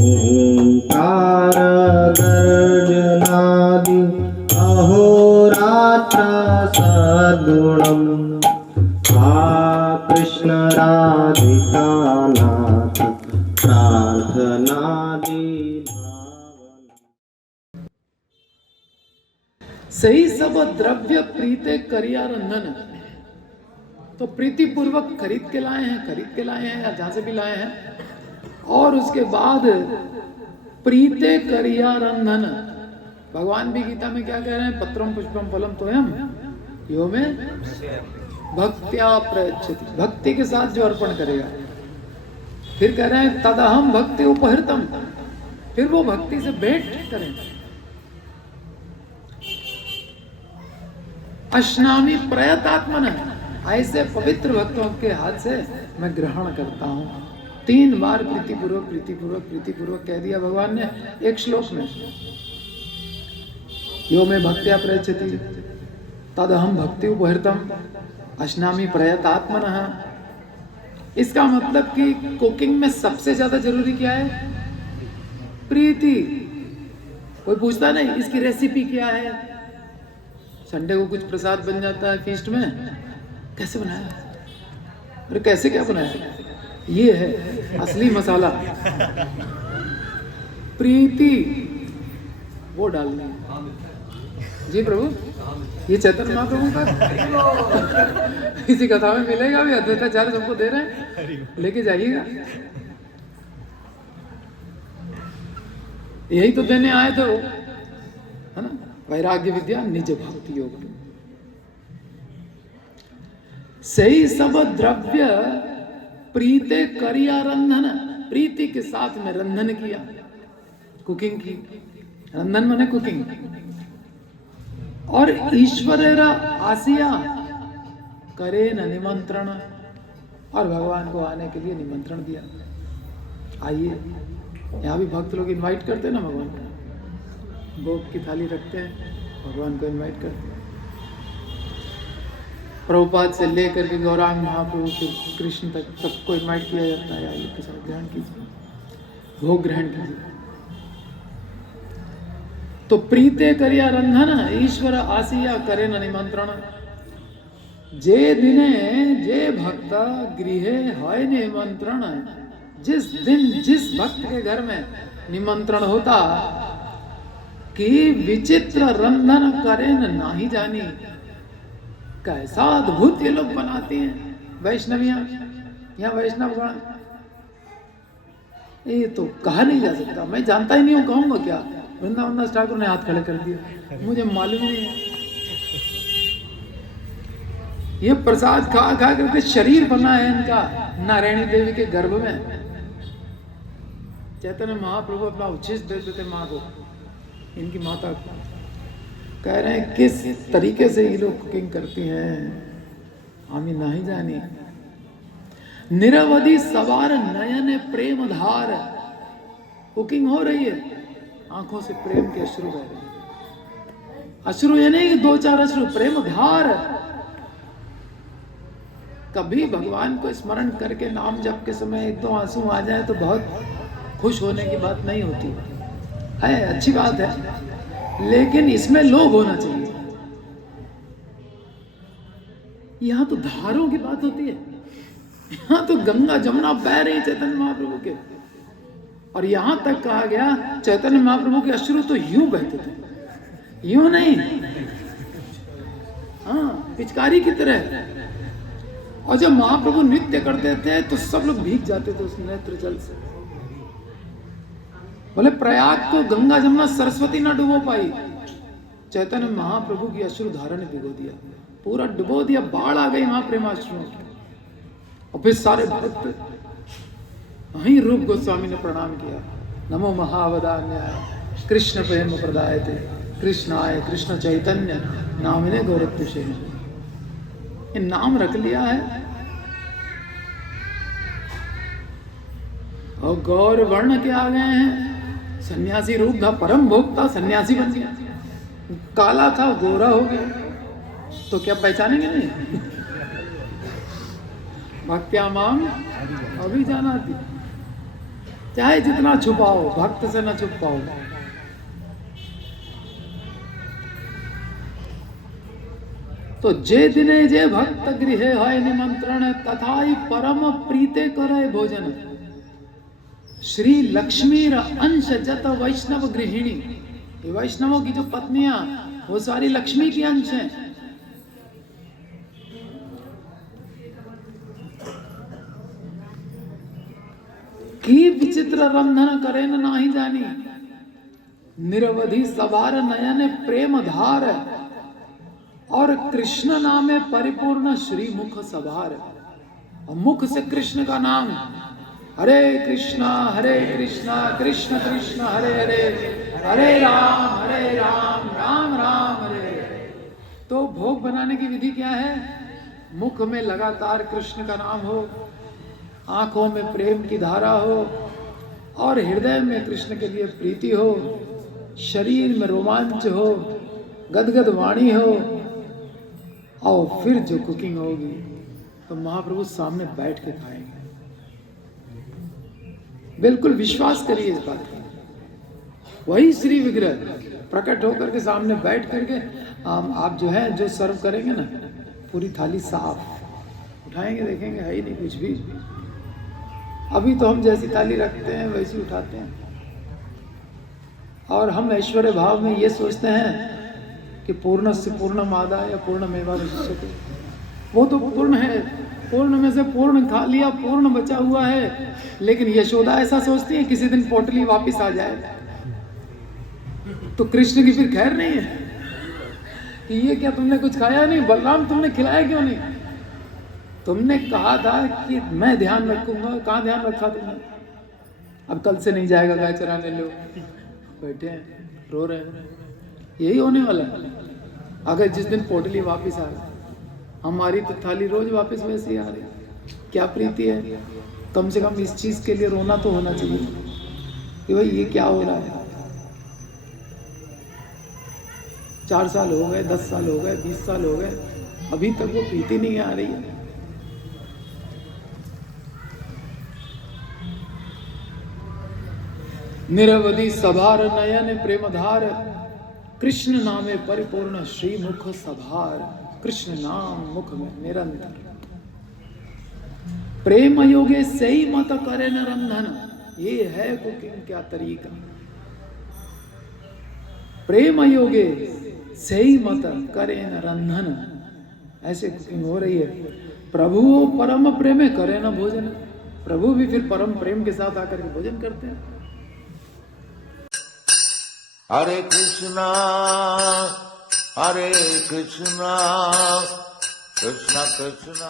ओंकार गर्जनादि अहोरात्र सद्गुणम् कृष्ण राधिका नाथ प्रार्थनादि सही सब द्रव्य प्रीते करिया रंधन। तो प्रीति पूर्वक खरीद के लाए हैं या जहां से भी लाए हैं। और उसके बाद प्रीते करिया रंधन। भगवान भी गीता में क्या कह रहे हैं? पत्रम पुष्पम फलम तोयम यो में भक्त्या प्रयच्छति। भक्ति के साथ जो अर्पण करेगा। फिर कह रहे हैं तदहम भक्ति उपहृतम। फिर वो भक्ति से भेंट करें। अश्नामी प्रयतात्मन। ऐसे पवित्र भक्तों के हाथ से मैं ग्रहण करता हूं। 3 बार प्रीतिपूर्वक कह दिया भगवान ने एक श्लोक में। यो में भक्त्या प्रयच्छति तदहम भक्ति उपहृतम अश्नामी प्रयतात्मनः। इसका मतलब कि कुकिंग में सबसे ज्यादा जरूरी क्या है? प्रीति। कोई पूछता नहीं इसकी रेसिपी क्या है। संडे को कुछ प्रसाद बन जाता है फीस्ट में, कैसे बनाया? अरे कैसे क्या बनाया? ये है असली मसाला। प्रीति वो डालनी है। जी प्रभु, ये चैतन्य महाप्रभु का इसी कथा में मिलेगा भी। अद्वैताचार्य सबको दे रहे हैं, लेके जाइएगा। यही तो देने आए थे वो, है ना? वैराग्य विद्या निज भक्ति योग। सही सब द्रव्य प्रीते करिया रंधन। प्रीति के साथ में रंधन किया, कुकिंग की। रंधन माने कुकिंग। और ईश्वरेरा आसिया करे न निमंत्रण। और भगवान को आने के लिए निमंत्रण दिया। आइए। यहाँ भी भक्त लोग इनवाइट करते हैं ना भगवान को। भोग की थाली रखते हैं, भगवान को इनवाइट करते हैं। प्रभुपाद से लेकर के गौरांग महाप्रभु से कृष्ण तक सबको इनवाइट किया जाता है। आइए के साथ ग्रहण कीजिए, भोग ग्रहण कीजिए। तो प्रीते करिया रंधन ईश्वर आसिया करे न निमंत्रण। जे दिने जे भक्त गृहे है निमंत्रण। जिस दिन जिस भक्त के घर में निमंत्रण होता कि विचित्र रंधन करे न नाही जानी। कैसा अद्भुत ये लोग बनाते हैं वैष्णवियां, यहाँ वैष्णवगण। ये तो कहा नहीं जा सकता। मैं जानता ही नहीं हूँ, कहूँगा क्या? वृंदावन दास ठाकुर ने हाथ खड़े कर दिया, मुझे मालूम नहीं है। ये प्रसाद खा खा करके शरीर बना है इनका नारायणी देवी के गर्भ में। चैतन्य महाप्रभु अपना उच्छिष्ट देते थे माँ को, इनकी माता को। कह रहे हैं किस तरीके से ये लोग कुकिंग करती हैं, हमें नहीं जानी। निरवधि सवार नयन प्रेम धार। कुकिंग हो रही है, आंखों से प्रेम के अश्रु बह रहे हैं। अश्रु ये नहीं 2-4 अश्रु, प्रेम धार। कभी भगवान को स्मरण करके नाम जप के समय 1-2 आंसू आ जाए तो बहुत खुश होने की बात नहीं होती है। अच्छी बात है, लेकिन इसमें लोभ होना चाहिए। यहाँ तो धारों की बात होती है। यहाँ तो गंगा जमुना बह रही चैतन्य महाप्रभु के। और यहाँ तक कहा गया चैतन्य महाप्रभु के अश्रु तो यूं बहते थे, यूं नहीं, हाँ पिचकारी की तरह। और जब महाप्रभु नृत्य करते थे तो सब लोग भीग जाते थे उस नेत्र जल से। बोले प्रयाग को गंगा जमुना सरस्वती ना डुबो पाई, चैतन्य महाप्रभु की अश्रु धारा ने भिगो दिया, पूरा डुबो दिया। बाढ़ आ गई वहां प्रेमाश्रुओं की। और फिर सारे भक्त वहीं रूप गोस्वामी ने प्रणाम किया। नमो महावदान्याय कृष्ण प्रेम प्रदायते कृष्णाय कृष्ण चैतन्य नामिने गौरत्युषे। ये नाम रख लिया है। और गौर वर्ण के आ गए हैं। सन्यासी रूप था, परम भोक्ता सन्यासी बन गया। काला था गोरा हो गया, तो क्या पहचानेंगे नहीं? भक्त्या माम अभी जाना थी। चाहे जितना छुपाओ भक्त से न छुप पाओ। तो जे दिने जे भक्त गृहे है निमंत्रण तथाई परम प्रीते करे भोजन। श्री लक्ष्मी अंश जत वैष्णव गृहिणी, ये वैष्णवों की जो पत्नियां वो सारी लक्ष्मी की अंश हैं। की विचित्र रंधन करे न नाही जानी, निरवधि सवार नयन प्रेम धार, और कृष्ण नामे परिपूर्ण श्री मुख सवार। और मुख से कृष्ण का नाम, हरे कृष्णा कृष्ण कृष्ण हरे हरे, हरे राम राम राम हरे हरे। तो भोग बनाने की विधि क्या है? मुख में लगातार कृष्ण का नाम हो, आंखों में प्रेम की धारा हो, और हृदय में कृष्ण के लिए प्रीति हो, शरीर में रोमांच हो, गदगद वाणी हो, और फिर जो कुकिंग होगी तो महाप्रभु सामने बैठ के खाएंगे। बिल्कुल विश्वास करिए इस बात का। वही श्री विग्रह प्रकट होकर के सामने बैठ करके आप जो है जो सर्व करेंगे ना, पूरी थाली साफ उठाएंगे, देखेंगे है ही नहीं कुछ भी। अभी तो हम जैसी थाली रखते हैं वैसी उठाते हैं, और हम ऐश्वर्य भाव में ये सोचते हैं कि पूर्ण से पूर्ण मादा या पूर्ण मेवा विशिष्यते। वो तो पूर्ण है, पूर्ण में से पूर्ण खा लिया, पूर्ण बचा हुआ है। लेकिन यशोदा ऐसा सोचती है किसी दिन पोटली वापस आ जाए, तो कृष्ण की फिर खैर नहीं है कि ये क्या तुमने कुछ खाया नहीं, बलराम तुमने खिलाया क्यों नहीं? तुमने कहा था कि मैं ध्यान रखूंगा, कहाँ ध्यान रखा तुमने? अब कल से नहीं जाएगा गाय चराने, लोग बैठे हैं रो रहे हैं। यही होने वाला है अगर जिस दिन पोटली वापस आ गई। हमारी तो थाली रोज वापस वैसे ही आ रही। क्या प्रीति है? कम से कम इस चीज के लिए रोना तो होना चाहिए कि भाई ये क्या हो रहा है। 4 साल हो गए, 10 साल हो गए, 20 साल हो गए, अभी तक वो प्रीति नहीं आ रही है। निरवधि सभार नयन प्रेमधार, कृष्ण नामे परिपूर्ण श्री मुख सभार। कृष्ण नाम मुख में निरंतर, प्रेम योगे से ही मत करे न रंधन। ये है कुकिंग क्या तरीका। प्रेम योगे से ही मत करे न रंधन, ऐसे कुकिंग हो रही है। प्रभु परम प्रेम करे न भोजन, प्रभु भी फिर परम प्रेम के साथ आकर के भोजन करते हैं। हरे कृष्णा कृष्ण कृष्ण